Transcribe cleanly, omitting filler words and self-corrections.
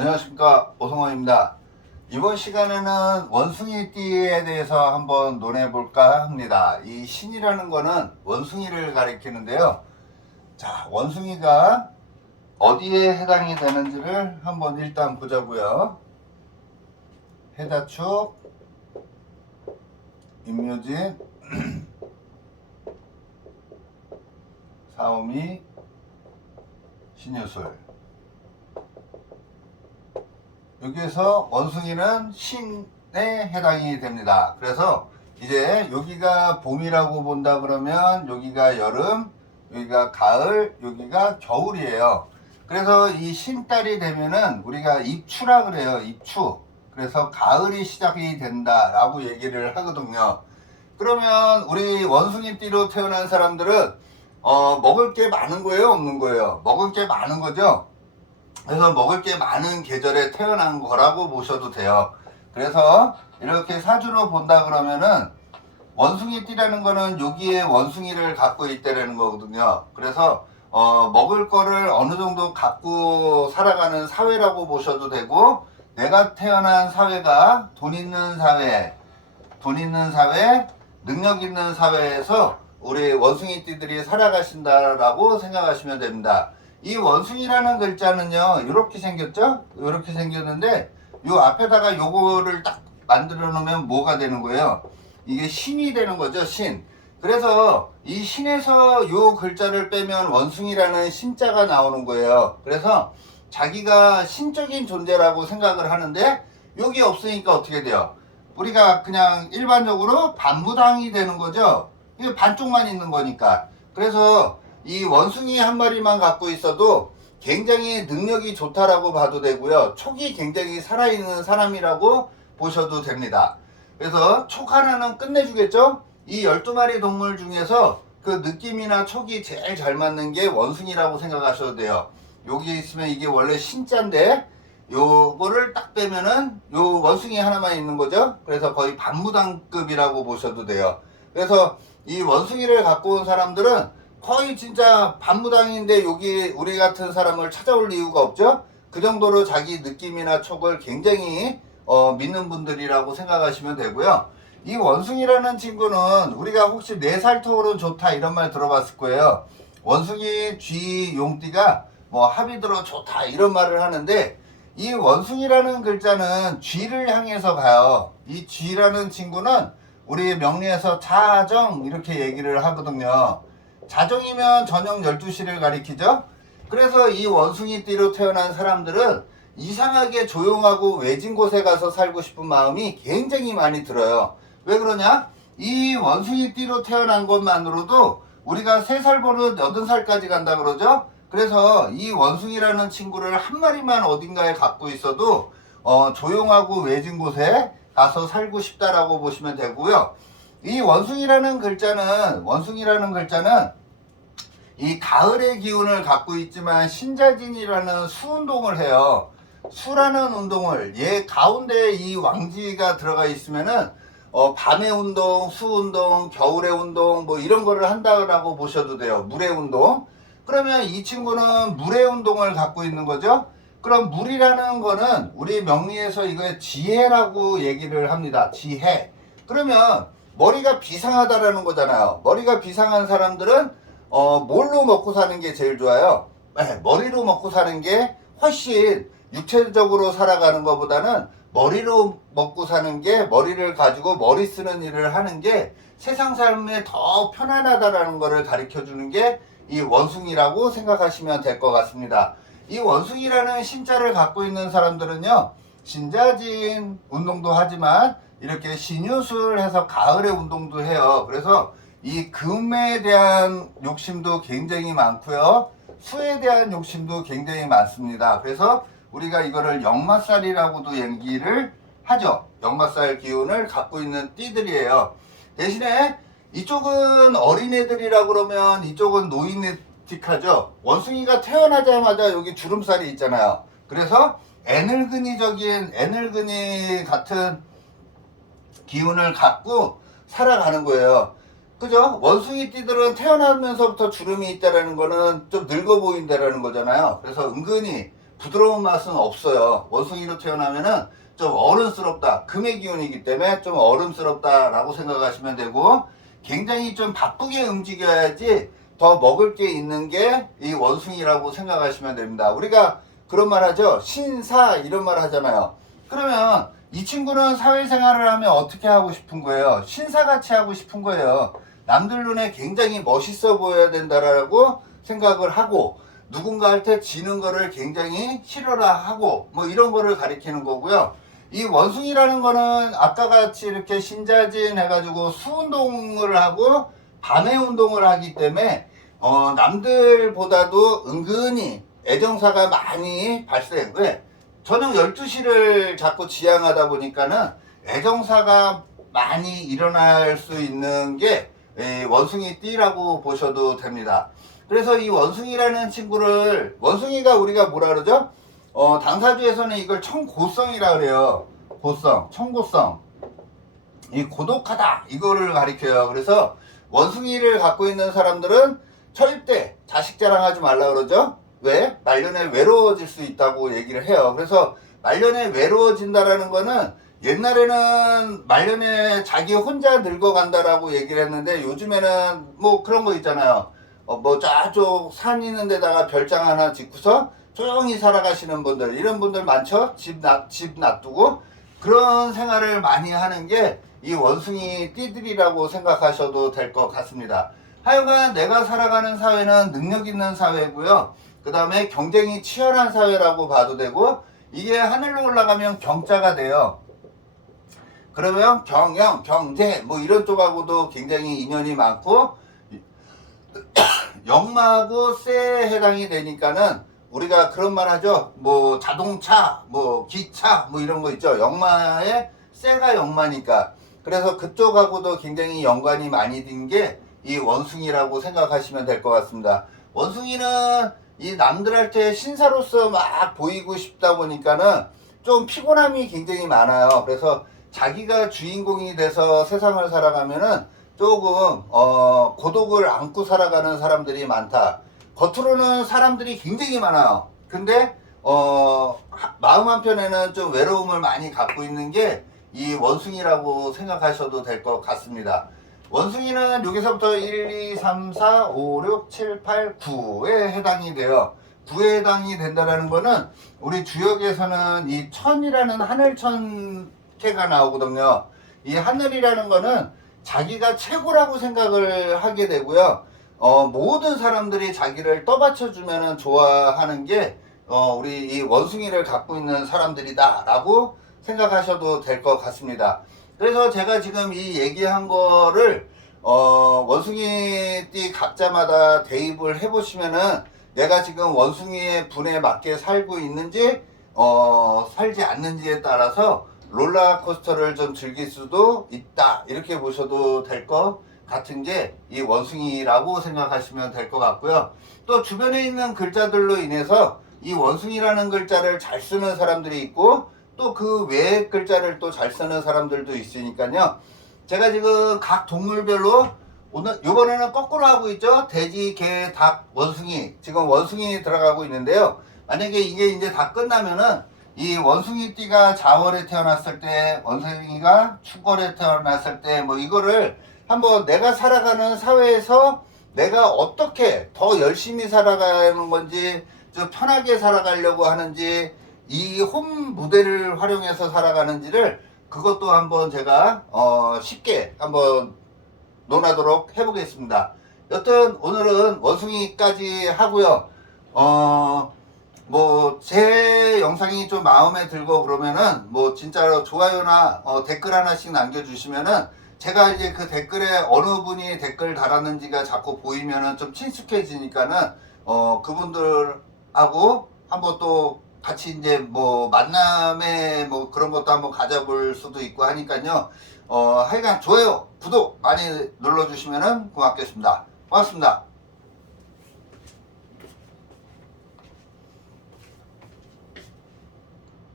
안녕하십니까, 오성원입니다. 이번 시간에는 원숭이띠에 대해서 한번 논해볼까 합니다. 이 신이라는 거는 원숭이를 가리키는데요. 자, 원숭이가 어디에 해당이 되는지를 한번 일단 보자고요. 해자축, 임묘진, 사오미, 신유술. 여기에서 원숭이는 신에 해당이 됩니다. 그래서 이제 여기가 봄이라고 본다 그러면 여기가 여름, 여기가 가을, 여기가 겨울이에요. 그래서 이 신달이 되면은 우리가 입추라 그래요. 입추. 그래서 가을이 시작이 된다라고 얘기를 하거든요. 그러면 우리 원숭이띠로 태어난 사람들은 먹을 게 많은 거예요, 없는 거예요? 먹을 게 많은 거죠. 그래서 먹을 게 많은 계절에 태어난 거라고 보셔도 돼요. 그래서 이렇게 사주로 본다 그러면은 원숭이띠라는 거는 여기에 원숭이를 갖고 있다는 거거든요. 그래서 먹을 거를 어느 정도 갖고 살아가는 사회라고 보셔도 되고, 내가 태어난 사회가 돈 있는 사회, 능력 있는 사회에서 우리 원숭이띠들이 살아가신다라고 생각하시면 됩니다. 이 원숭이라는 글자는요, 이렇게 생겼죠? 이렇게 생겼는데, 요 앞에다가 요거를 딱 만들어 놓으면 뭐가 되는 거예요? 이게 신이 되는 거죠, 신. 그래서 이 신에서 요 글자를 빼면 원숭이라는 신자가 나오는 거예요. 그래서 자기가 신적인 존재라고 생각을 하는데, 여기 없으니까 어떻게 돼요? 우리가 그냥 일반적으로 반무당이 되는 거죠. 이게 반쪽만 있는 거니까. 그래서 이 원숭이 한 마리만 갖고 있어도 굉장히 능력이 좋다라고 봐도 되고요. 촉이 굉장히 살아있는 사람이라고 보셔도 됩니다. 그래서 촉 하나는 끝내주겠죠? 이 12마리 동물 중에서 그 느낌이나 촉이 제일 잘 맞는 게 원숭이라고 생각하셔도 돼요. 여기 있으면 이게 원래 신자인데 요거를 딱 빼면은 요 원숭이 하나만 있는 거죠. 그래서 거의 반무당급이라고 보셔도 돼요. 그래서 이 원숭이를 갖고 온 사람들은 거의 진짜 반무당인데 여기 우리 같은 사람을 찾아올 이유가 없죠. 그 정도로 자기 느낌이나 촉을 굉장히 믿는 분들이라고 생각하시면 되고요. 이 원숭이라는 친구는 우리가 혹시 4살 터울은 좋다 이런 말 들어봤을 거예요. 원숭이 쥐 용띠가 뭐 합이 들어 좋다 이런 말을 하는데, 이 원숭이라는 글자는 쥐를 향해서 가요. 이 쥐라는 친구는 우리 명리에서 자정 이렇게 얘기를 하거든요. 자정이면 저녁 12시를 가리키죠. 그래서 이 원숭이띠로 태어난 사람들은 이상하게 조용하고 외진 곳에 가서 살고 싶은 마음이 굉장히 많이 들어요. 왜 그러냐? 이 원숭이띠로 태어난 것만으로도 우리가 3살 버릇 8살까지 간다 그러죠. 그래서 이 원숭이라는 친구를 한 마리만 어딘가에 갖고 있어도 조용하고 외진 곳에 가서 살고 싶다라고 보시면 되고요. 이 원숭이라는 글자는 이 가을의 기운을 갖고 있지만 신자진이라는 수운동을 해요. 수라는 운동을 얘 가운데 이 왕지가 들어가 있으면은 밤의 운동, 수운동, 겨울의 운동 뭐 이런 거를 한다고 보셔도 돼요. 물의 운동. 그러면 이 친구는 물의 운동을 갖고 있는 거죠. 그럼 물이라는 거는 우리 명리에서 이거 지혜라고 얘기를 합니다. 지혜. 그러면 머리가 비상하다라는 거잖아요. 머리가 비상한 사람들은 뭘로 먹고 사는 게 제일 좋아요? 네, 머리로 먹고 사는 게 훨씬 육체적으로 살아가는 것보다는 머리로 먹고 사는 게, 머리를 가지고 머리 쓰는 일을 하는 게 세상 삶에 더 편안하다라는 것을 가르쳐 주는 게 이 원숭이라고 생각하시면 될 것 같습니다. 이 원숭이라는 신자를 갖고 있는 사람들은요, 신자진 운동도 하지만 이렇게 신유술 해서 가을에 운동도 해요. 그래서 이 금에 대한 욕심도 굉장히 많고요, 수에 대한 욕심도 굉장히 많습니다. 그래서 우리가 이거를 역마살이라고도 얘기를 하죠. 역마살 기운을 갖고 있는 띠들이에요. 대신에 이쪽은 어린애들이라 그러면 이쪽은 노인네틱하죠. 원숭이가 태어나자마자 여기 주름살이 있잖아요. 그래서 애늙은이 같은 기운을 갖고 살아가는 거예요. 그죠? 원숭이띠들은 태어나면서부터 주름이 있다라는 거는 좀 늙어 보인다라는 거잖아요. 그래서 은근히 부드러운 맛은 없어요. 원숭이로 태어나면은 좀 어른스럽다. 금의 기운이기 때문에 좀 어른스럽다라고 생각하시면 되고, 굉장히 좀 바쁘게 움직여야지 더 먹을 게 있는 게 이 원숭이라고 생각하시면 됩니다. 우리가 그런 말 하죠. 신사 이런 말 하잖아요. 그러면 이 친구는 사회생활을 하면 어떻게 하고 싶은 거예요? 신사같이 하고 싶은 거예요. 남들 눈에 굉장히 멋있어 보여야 된다라고 생각을 하고, 누군가 할 때 지는 거를 굉장히 싫어라 하고, 뭐 이런 거를 가리키는 거고요. 이 원숭이라는 거는 아까 같이 이렇게 신자진 해가지고 수운동을 하고 밤에 운동을 하기 때문에 남들보다도 은근히 애정사가 많이 발생. 왜? 저녁 12시를 자꾸 지향하다 보니까는 애정사가 많이 일어날 수 있는 게 원숭이 띠라고 보셔도 됩니다. 그래서 이 원숭이라는 친구를, 원숭이가 우리가 뭐라 그러죠? 당사주에서는 이걸 청고성이라 그래요. 고성, 청고성. 이 고독하다 이거를 가리켜요. 그래서 원숭이를 갖고 있는 사람들은 절대 자식 자랑하지 말라 그러죠. 왜? 말년에 외로워질 수 있다고 얘기를 해요. 그래서 말년에 외로워진다라는 거는, 옛날에는 말년에 자기 혼자 늙어간다라고 얘기를 했는데, 요즘에는 뭐 그런 거 있잖아요. 뭐 저쪽 산 있는 데다가 별장 하나 짓고서 조용히 살아가시는 분들, 이런 분들 많죠? 집 놔두고 그런 생활을 많이 하는 게 이 원숭이 띠들이라고 생각하셔도 될 것 같습니다. 하여간 내가 살아가는 사회는 능력 있는 사회고요. 그 다음에 경쟁이 치열한 사회라고 봐도 되고, 이게 하늘로 올라가면 경자가 돼요. 그러면 경영, 경제 뭐 이런 쪽하고도 굉장히 인연이 많고, 역마하고 쇠에 해당이 되니까는 우리가 그런 말 하죠. 뭐 자동차, 뭐 기차 뭐 이런 거 있죠. 역마에 쇠가 역마니까. 그래서 그쪽하고도 굉장히 연관이 많이 된 게 이 원숭이라고 생각하시면 될 것 같습니다. 원숭이는 이 남들한테 신사로서 막 보이고 싶다 보니까는 좀 피곤함이 굉장히 많아요. 그래서 자기가 주인공이 돼서 세상을 살아가면은 조금 고독을 안고 살아가는 사람들이 많다. 겉으로는 사람들이 굉장히 많아요. 근데 마음 한편에는 좀 외로움을 많이 갖고 있는 게 이 원숭이라고 생각하셔도 될 것 같습니다. 원숭이는 여기서부터 1, 2, 3, 4, 5, 6, 7, 8, 9에 해당이 돼요. 9에 해당이 된다는 거는 우리 주역에서는 이 천이라는 하늘천캐가 나오거든요. 이 하늘이라는 거는 자기가 최고라고 생각을 하게 되고요. 모든 사람들이 자기를 떠받쳐주면 좋아하는 게 우리 이 원숭이를 갖고 있는 사람들이다 라고 생각하셔도 될 것 같습니다. 그래서 제가 지금 이 얘기한 거를 원숭이띠 각자마다 대입을 해보시면은 내가 지금 원숭이의 분에 맞게 살고 있는지 살지 않는지에 따라서 롤러코스터를 좀 즐길 수도 있다, 이렇게 보셔도 될 것 같은 게 이 원숭이라고 생각하시면 될 것 같고요. 또 주변에 있는 글자들로 인해서 이 원숭이라는 글자를 잘 쓰는 사람들이 있고, 또 그 외의 글자를 또 잘 쓰는 사람들도 있으니까요. 제가 지금 각 동물별로 오늘 요번에는 거꾸로 하고 있죠. 돼지, 개, 닭, 원숭이. 지금 원숭이 들어가고 있는데요. 만약에 이게 이제 다 끝나면은 이 원숭이띠가 자월에 태어났을 때, 원숭이가 축월에 태어났을 때, 뭐 이거를 한번 내가 살아가는 사회에서 내가 어떻게 더 열심히 살아가는 건지, 좀 편하게 살아가려고 하는지, 이 홈 무대를 활용해서 살아가는지를, 그것도 한번 제가 쉽게 한번 논하도록 해보겠습니다. 여튼 오늘은 원숭이까지 하고요. 뭐 제 영상이 좀 마음에 들고 그러면은 뭐 진짜로 좋아요나 댓글 하나씩 남겨주시면은 제가 이제 그 댓글에 어느 분이 댓글 달았는지가 자꾸 보이면은 좀 친숙해지니까는 그분들하고 한번 또 같이 이제 뭐 만남에 뭐 그런 것도 한번 가져볼 수도 있고 하니까요. 하여간 좋아요, 구독 많이 눌러주시면은 고맙겠습니다. 고맙습니다.